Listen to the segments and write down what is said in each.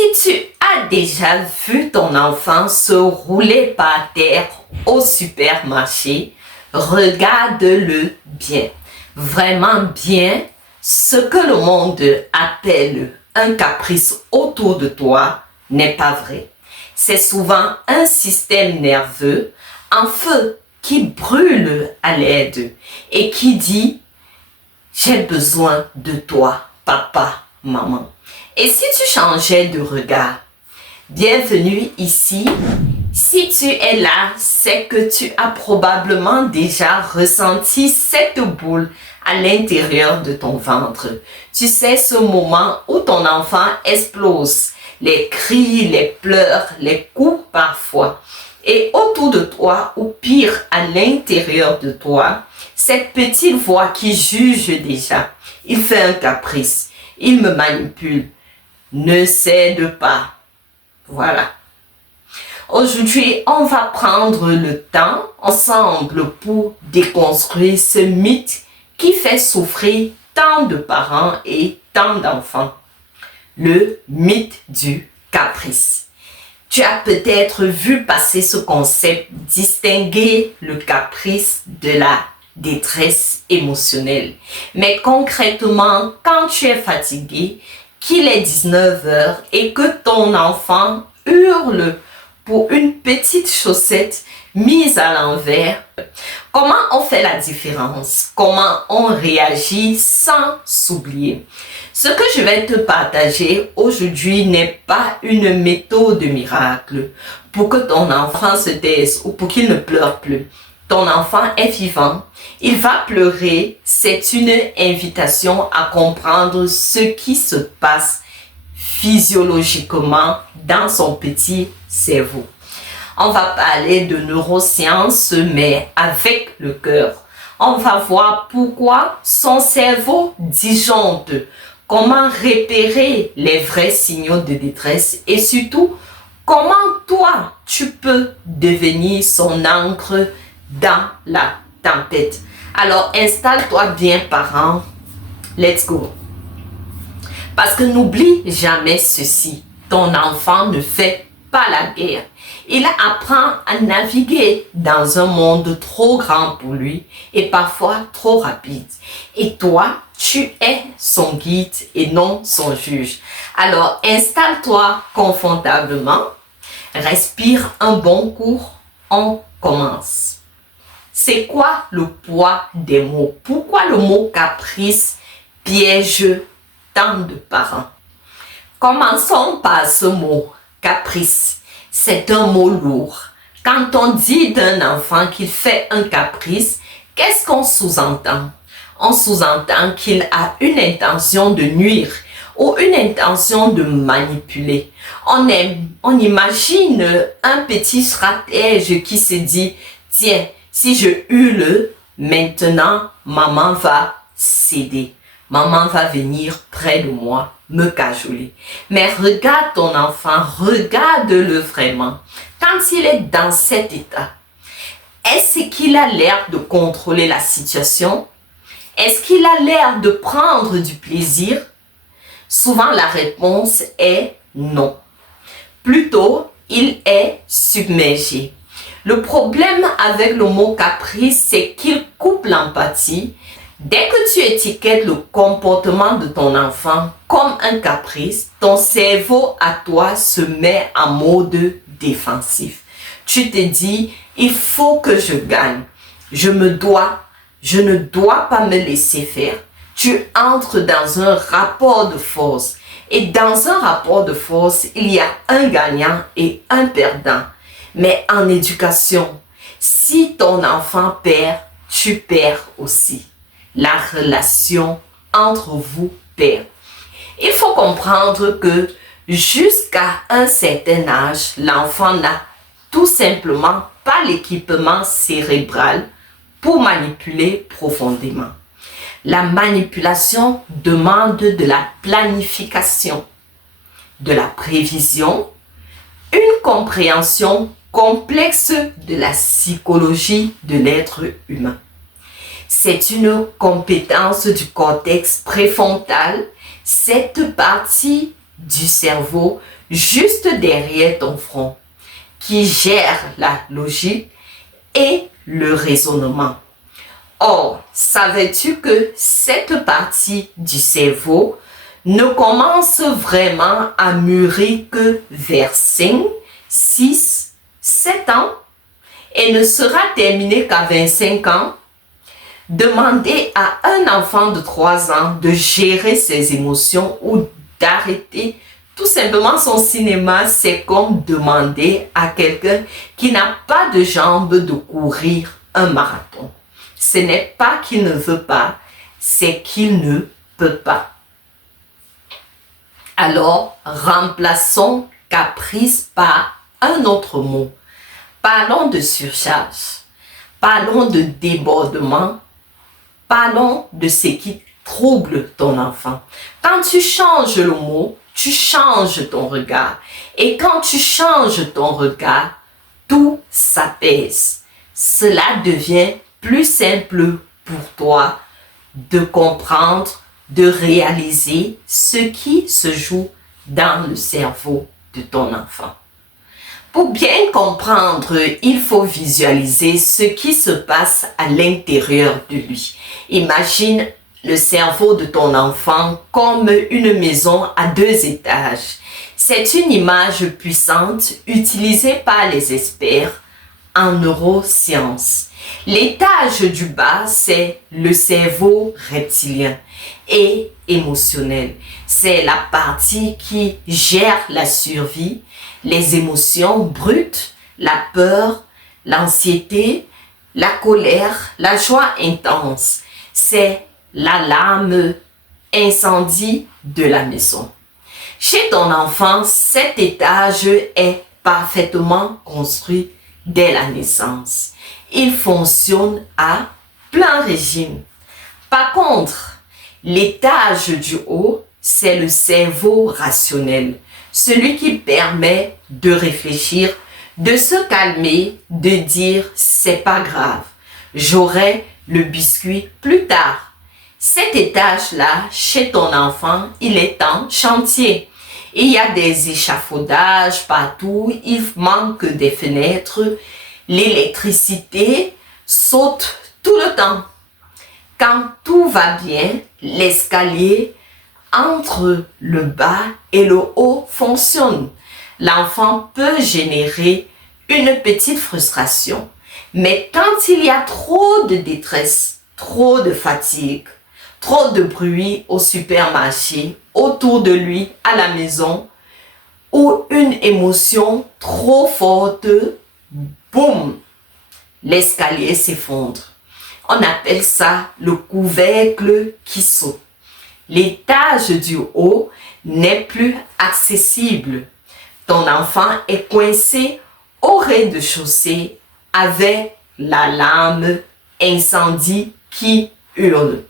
Si tu as déjà vu ton enfant se rouler par terre au supermarché, regarde-le bien, vraiment bien, ce que le monde appelle un caprice autour de toi n'est pas vrai. C'est souvent un système nerveux en feu qui brûle à l'aide et qui dit « J'ai besoin de toi, papa, maman ». Et si tu changeais de regard, bienvenue ici. Si tu es là, c'est que tu as probablement déjà ressenti cette boule à l'intérieur de ton ventre. Tu sais, ce moment où ton enfant explose, les cris, les pleurs, les coups parfois. Et autour de toi, ou pire, à l'intérieur de toi, cette petite voix qui juge déjà. Il fait un caprice, il me manipule. Ne cède pas. Voilà. Aujourd'hui, on va prendre le temps ensemble pour déconstruire ce mythe qui fait souffrir tant de parents et tant d'enfants. Le mythe du caprice. Tu as peut-être vu passer ce concept, distinguer le caprice de la détresse émotionnelle. Mais concrètement, quand tu es fatigué, qu'il est 19 h et que ton enfant hurle pour une petite chaussette mise à l'envers, comment on fait la différence? Comment on réagit sans s'oublier? Ce que je vais te partager aujourd'hui n'est pas une méthode miracle pour que ton enfant se taise ou pour qu'il ne pleure plus. Ton enfant est vivant, il va pleurer, c'est une invitation à comprendre ce qui se passe physiologiquement dans son petit cerveau. On va parler de neurosciences, mais avec le cœur. On va voir pourquoi son cerveau disjoncte, comment repérer les vrais signaux de détresse et surtout, comment toi, tu peux devenir son encre dans la tempête. Alors, installe-toi bien, parents. Let's go. Parce que n'oublie jamais ceci. Ton enfant ne fait pas la guerre. Il apprend à naviguer dans un monde trop grand pour lui et parfois trop rapide. Et toi, tu es son guide et non son juge. Alors, installe-toi confortablement. Respire un bon coup. On commence. C'est quoi le poids des mots? Pourquoi le mot caprice piège tant de parents? Commençons par ce mot, caprice. C'est un mot lourd. Quand on dit d'un enfant qu'il fait un caprice, qu'est-ce qu'on sous-entend? On sous-entend qu'il a une intention de nuire ou une intention de manipuler. On imagine un petit stratège qui se dit, tiens, si je hurle, maintenant, maman va céder. Maman va venir près de moi, me cajoler. Mais regarde ton enfant, regarde-le vraiment. Quand il est dans cet état, est-ce qu'il a l'air de contrôler la situation? Est-ce qu'il a l'air de prendre du plaisir? Souvent, la réponse est non. Plutôt, il est submergé. Le problème avec le mot caprice, c'est qu'il coupe l'empathie. Dès que tu étiquettes le comportement de ton enfant comme un caprice, ton cerveau à toi se met en mode défensif. Tu te dis, il faut que je gagne. Je ne dois pas me laisser faire. Tu entres dans un rapport de force. Et dans un rapport de force, il y a un gagnant et un perdant. Mais en éducation, si ton enfant perd, tu perds aussi. La relation entre vous perd. Il faut comprendre que jusqu'à un certain âge, l'enfant n'a tout simplement pas l'équipement cérébral pour manipuler profondément. La manipulation demande de la planification, de la prévision, une compréhension complexe de la psychologie de l'être humain. C'est une compétence du cortex préfrontal, cette partie du cerveau juste derrière ton front, qui gère la logique et le raisonnement. Or, savais-tu que cette partie du cerveau ne commence vraiment à mûrir que vers 5, 6, 7 ans et ne sera terminée qu'à 25 ans? Demander à un enfant de 3 ans de gérer ses émotions ou d'arrêter tout simplement son cinéma, c'est comme demander à quelqu'un qui n'a pas de jambes de courir un marathon. Ce n'est pas qu'il ne veut pas, c'est qu'il ne peut pas. Alors, remplaçons caprice par un autre mot. Parlons de surcharge, parlons de débordement, parlons de ce qui trouble ton enfant. Quand tu changes le mot, tu changes ton regard. Et quand tu changes ton regard, tout s'apaise. Cela devient plus simple pour toi de comprendre, de réaliser ce qui se joue dans le cerveau de ton enfant. Pour bien comprendre, il faut visualiser ce qui se passe à l'intérieur de lui. Imagine le cerveau de ton enfant comme une maison à 2 étages. C'est une image puissante utilisée par les experts en neurosciences. L'étage du bas, c'est le cerveau reptilien et émotionnel. C'est la partie qui gère la survie, les émotions brutes, la peur, l'anxiété, la colère, la joie intense. C'est l'alarme incendie de la maison. Chez ton enfant, cet étage est parfaitement construit dès la naissance. Il fonctionne à plein régime. Par contre, l'étage du haut, c'est le cerveau rationnel, celui qui permet de réfléchir, de se calmer, de dire c'est pas grave, j'aurai le biscuit plus tard. Cet étage-là, chez ton enfant, il est en chantier. Il y a des échafaudages partout, il manque des fenêtres, l'électricité saute tout le temps. Quand tout va bien, l'escalier entre le bas et le haut fonctionne. L'enfant peut générer une petite frustration. Mais quand il y a trop de détresse, trop de fatigue, trop de bruit au supermarché, autour de lui, à la maison, ou une émotion trop forte, boum, l'escalier s'effondre. On appelle ça le couvercle qui saute. L'étage du haut n'est plus accessible. Ton enfant est coincé au rez-de-chaussée avec l'alarme incendie qui hurle.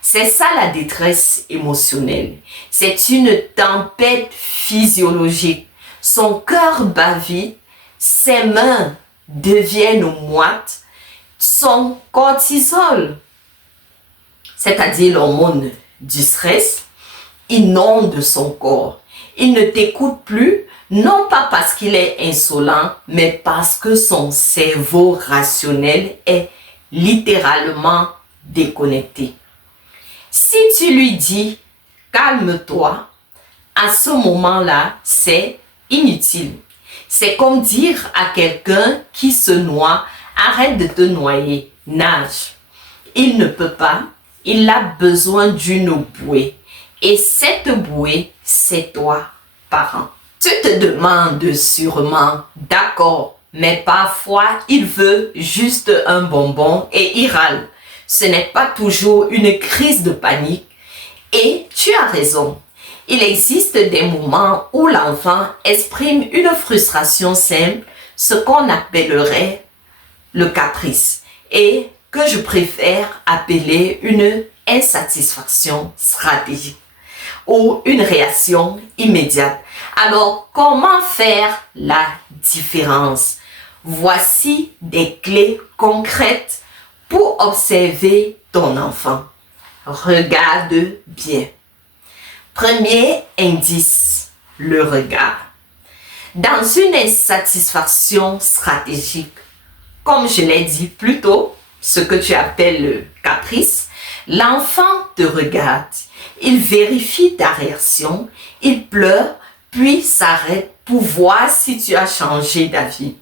C'est ça la détresse émotionnelle. C'est une tempête physiologique. Son cœur bat vite, ses mains deviennent moites, son cortisol, c'est-à-dire l'hormone du stress, inonde son corps. Il ne t'écoute plus, non pas parce qu'il est insolent, mais parce que son cerveau rationnel est littéralement déconnecté. Si tu lui dis « calme-toi », à ce moment-là, c'est inutile. C'est comme dire à quelqu'un qui se noie « arrête de te noyer, nage ». Il ne peut pas, il a besoin d'une bouée. Et cette bouée, c'est toi, parent. Tu te demandes sûrement, d'accord, mais parfois il veut juste un bonbon et il râle. Ce n'est pas toujours une crise de panique. Et tu as raison. Il existe des moments où l'enfant exprime une frustration simple, ce qu'on appellerait le caprice, et que je préfère appeler une insatisfaction stratégique ou une réaction immédiate. Alors, comment faire la différence? Voici des clés concrètes pour observer ton enfant. Regarde bien. Premier indice, le regard. Dans une insatisfaction stratégique, comme je l'ai dit plus tôt, ce que tu appelles le caprice, l'enfant te regarde, il vérifie ta réaction, il pleure, puis s'arrête pour voir si tu as changé d'avis.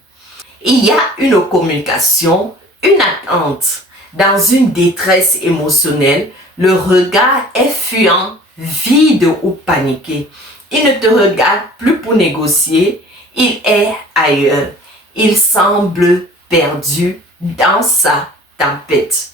Il y a une communication, une attente. Dans une détresse émotionnelle, le regard est fuyant, vide ou paniqué. Il ne te regarde plus pour négocier, il est ailleurs. Il semble perdu dans sa tempête.